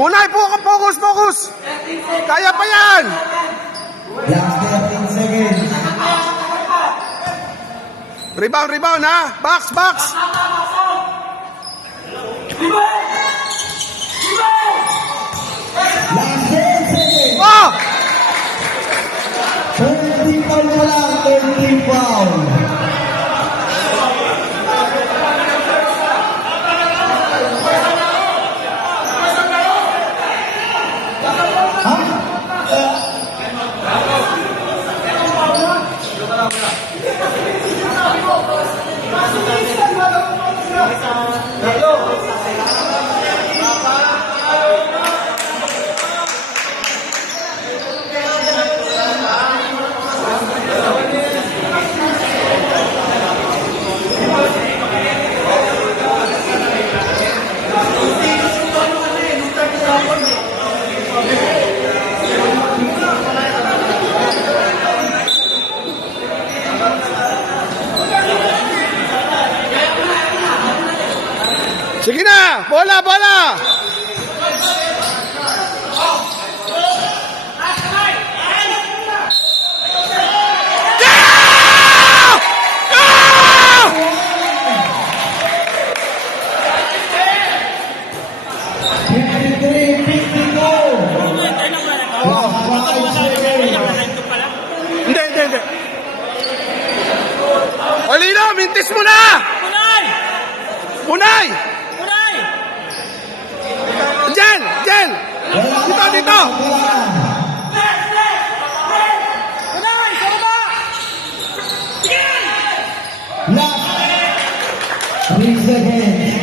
Punay, focus, focus. Kaya pa yan. Last 13 seconds. Rebound, rebound ha. Box, box. Last 10 seconds. Oh! 30 foul na lang. 30 foul. Sige na! Bola, bola! Hindi. Olino, mintis mo na! Punay! Diyan! Dito! Last 3 seconds.